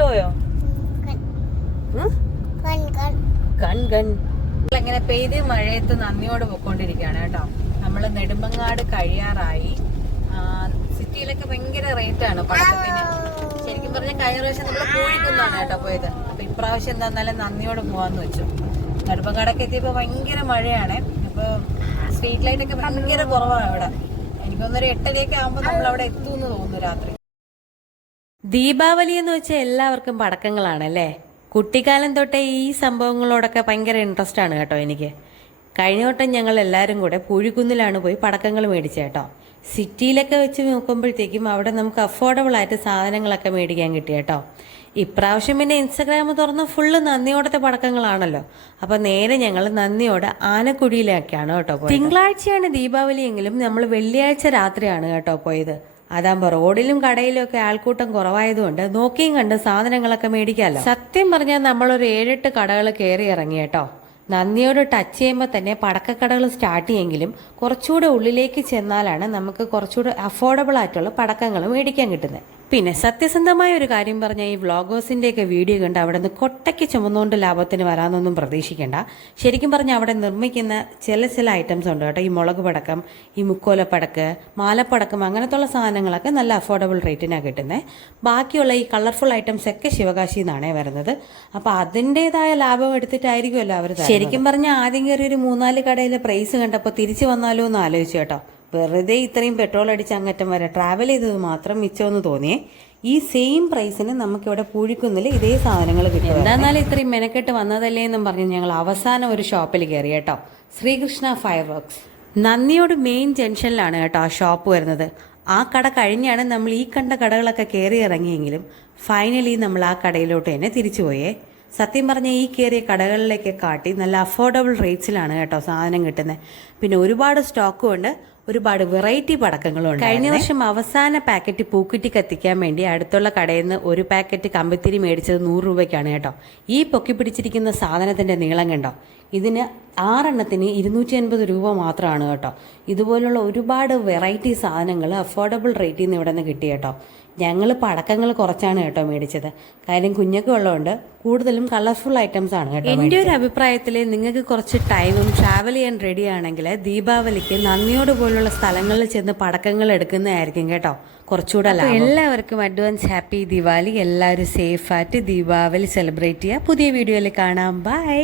വിട്ടുപോയോ? അങ്ങനെ പെയ്ത് മഴയത്ത് നന്ദിയോട് പോയിക്കൊണ്ടിരിക്കുകയാണ് കേട്ടോ. നമ്മള് നെടുമങ്ങാട് കഴിയാറായി. സിറ്റിയിലൊക്കെ ഭയങ്കര റേറ്റ് ആണ് പടക്കത്തിന്. ശരിക്കും പറഞ്ഞാൽ കഴിഞ്ഞ പ്രാവശ്യം നമ്മള് കോഴിക്കുന്നാണ് കേട്ടോ പോയത്. അപ്പൊ ഇപ്രാവശ്യം എന്താന്നാലും നന്ദിയോട് പോവാന്ന് വെച്ചു. നെടുമങ്ങാടൊക്കെ എത്തിയപ്പോ ഭയങ്കര മഴയാണ്. അപ്പൊ സ്ട്രീറ്റ് ലൈറ്റ് ഒക്കെ ഭയങ്കര കുറവാണ് അവിടെ. എനിക്കൊന്നൊരു 8:30 ആകുമ്പോ നമ്മൾ അവിടെ എത്തുമെന്ന് തോന്നുന്നു രാത്രി. ദീപാവലി എന്ന് വെച്ചാൽ എല്ലാവർക്കും പടക്കങ്ങളാണല്ലേ. കുട്ടിക്കാലം തൊട്ടേ ഈ സംഭവങ്ങളോടൊക്കെ ഭയങ്കര ഇൻട്രസ്റ്റ് ആണ് കേട്ടോ എനിക്ക്. കഴിഞ്ഞ വട്ടം ഞങ്ങൾ എല്ലാവരും കൂടെ പൂഴിക്കുന്നിലാണ് പോയി പടക്കങ്ങൾ മേടിച്ചത് കേട്ടോ. സിറ്റിയിലൊക്കെ വെച്ച് നോക്കുമ്പോഴത്തേക്കും അവിടെ നമുക്ക് അഫോർഡബിൾ ആയിട്ട് സാധനങ്ങളൊക്കെ മേടിക്കാൻ കിട്ടി കേട്ടോ. ഇപ്രാവശ്യം പിന്നെ ഇൻസ്റ്റഗ്രാം തുറന്ന് ഫുള്ള് നന്ദിയോടത്തെ പടക്കങ്ങളാണല്ലോ. അപ്പൊ നേരെ ഞങ്ങൾ നന്ദിയോട് ആനക്കുഴിയിലേക്കാണ് കേട്ടോ പോയത്. തിങ്കളാഴ്ചയാണ് ദീപാവലി എങ്കിലും നമ്മൾ വെള്ളിയാഴ്ച രാത്രിയാണ് കേട്ടോ പോയത്. അതാകുമ്പോ റോഡിലും കടയിലും ഒക്കെ ആൾക്കൂട്ടം കുറവായതുകൊണ്ട് നോക്കിയും കണ്ട് സാധനങ്ങളൊക്കെ മേടിക്കാമല്ലോ. സത്യം പറഞ്ഞാൽ നമ്മളൊരു 7-8 കടകൾ കയറി ഇറങ്ങി കേട്ടോ. നന്ദിയോട് ടച്ച് ചെയ്യുമ്പോൾ തന്നെ പടക്കക്കടകൾ സ്റ്റാർട്ട് ചെയ്യെങ്കിലും കുറച്ചുകൂടെ ഉള്ളിലേക്ക് ചെന്നാലാണ് നമുക്ക് കുറച്ചുകൂടെ അഫോർഡബിൾ ആയിട്ടുള്ള പടക്കങ്ങൾ മേടിക്കാൻ കിട്ടുന്നത്. പിന്നെ സത്യസന്ധമായ ഒരു കാര്യം പറഞ്ഞാൽ ഈ വ്ളോഗേഴ്സിൻ്റെയൊക്കെ വീഡിയോ കണ്ട് അവിടെ നിന്ന് കൊട്ടയ്ക്ക് ചുമന്നുകൊണ്ട് ലാഭത്തിന് വരാമെന്നൊന്നും പ്രതീക്ഷിക്കേണ്ട. ശരിക്കും പറഞ്ഞാൽ അവിടെ നിർമ്മിക്കുന്ന ചില ഐറ്റംസ് ഉണ്ട് കേട്ടോ. ഈ മുളക് പടക്കം, ഈ മുക്കോലപ്പടക്ക്, മാലപ്പടക്കം, അങ്ങനത്തുള്ള സാധനങ്ങളൊക്കെ നല്ല അഫോർഡബിൾ റേറ്റിനാണ് കിട്ടുന്നത്. ബാക്കിയുള്ള ഈ കളർഫുൾ ഐറ്റംസ് ഒക്കെ ശിവകാശിയിൽ നിന്നാണേ വരുന്നത്. അപ്പോൾ അതിൻ്റെതായ ലാഭം എടുത്തിട്ടായിരിക്കുമല്ലോ അവർ. ശരിക്കും പറഞ്ഞാൽ ആദ്യം കയറി ഒരു 3-4 കടയിലെ പ്രൈസ് കണ്ടപ്പോൾ തിരിച്ചു വന്നാലോ എന്ന് ആലോചിച്ചു കേട്ടോ. വെറുതെ ഇത്രയും പെട്രോൾ അടിച്ച് അങ്ങറ്റം വരെ ട്രാവൽ ചെയ്തത് മാത്രം മിച്ചമെന്ന് തോന്നിയേ. ഈ സെയിം പ്രൈസിന് നമുക്കിവിടെ പൂഴിക്കുന്നിൽ ഇതേ സാധനങ്ങൾ കിട്ടും. എന്താന്നാലും ഇത്രയും മെനക്കെട്ട് വന്നതല്ലേ എന്നും പറഞ്ഞ് ഞങ്ങൾ അവസാനം ഒരു ഷോപ്പിൽ കയറി കേട്ടോ. Sreekrishna fire works. Nandiyode main ജംഗ്ഷനിലാണ് കേട്ടോ ആ ഷോപ്പ് വരുന്നത്. ആ കട കഴിഞ്ഞാണ് നമ്മൾ ഈ കണ്ട കടകളൊക്കെ കയറി ഇറങ്ങിയെങ്കിലും ഫൈനലി നമ്മൾ ആ കടയിലോട്ട് തന്നെ തിരിച്ചുപോയേ. സത്യം പറഞ്ഞാൽ ഈ കയറിയ കടകളിലേക്ക് കാട്ടി നല്ല അഫോർഡബിൾ റേറ്റ്സിലാണ് കേട്ടോ സാധനം കിട്ടുന്നത്. പിന്നെ ഒരുപാട് സ്റ്റോക്കും ഉണ്ട്, ഒരുപാട് വെറൈറ്റി പടക്കങ്ങളുണ്ട്. കഴിഞ്ഞ വർഷം അവസാന പാക്കറ്റ് പൂക്കുറ്റി കത്തിക്കാൻ വേണ്ടി അടുത്തുള്ള കടയിൽ നിന്ന് ഒരു പാക്കറ്റ് കമ്പിത്തിരി മേടിച്ചത് 100 രൂപയ്ക്കാണ് കേട്ടോ. ഈ പൊക്കി പിടിച്ചിരിക്കുന്ന സാധനത്തിന്റെ നീളം കണ്ടോ. ഇതിന് 6 എണ്ണത്തിന് 250 രൂപ മാത്രമാണ് കേട്ടോ. ഇതുപോലുള്ള ഒരുപാട് വെറൈറ്റി സാധനങ്ങൾ അഫോർഡബിൾ റേറ്റിൽ നിന്ന് ഇവിടെ നിന്ന് കിട്ടി കേട്ടോ. ഞങ്ങൾ പടക്കങ്ങൾ കുറച്ചാണ് കേട്ടോ മേടിച്ചത്. കാര്യം കുഞ്ഞൊക്കെ ഉള്ളതുകൊണ്ട് കൂടുതലും കളർഫുൾ ഐറ്റംസ് ആണ് കേട്ടോ. എൻ്റെ ഒരു അഭിപ്രായത്തിൽ നിങ്ങൾക്ക് കുറച്ച് ടൈമും ട്രാവൽ ചെയ്യാൻ റെഡി ആണെങ്കിൽ ദീപാവലിക്ക് നന്ദിയോട് പോലുള്ള സ്ഥലങ്ങളിൽ ചെന്ന് പടക്കങ്ങൾ എടുക്കുന്നതായിരിക്കും കേട്ടോ കുറച്ചുകൂടെ. എല്ലാവർക്കും അഡ്വാൻസ് ഹാപ്പി ദിവാലി. എല്ലാവരും സേഫായിട്ട് ദീപാവലി സെലിബ്രേറ്റ് ചെയ്യുക. പുതിയ വീഡിയോയിൽ കാണാം. ബൈ.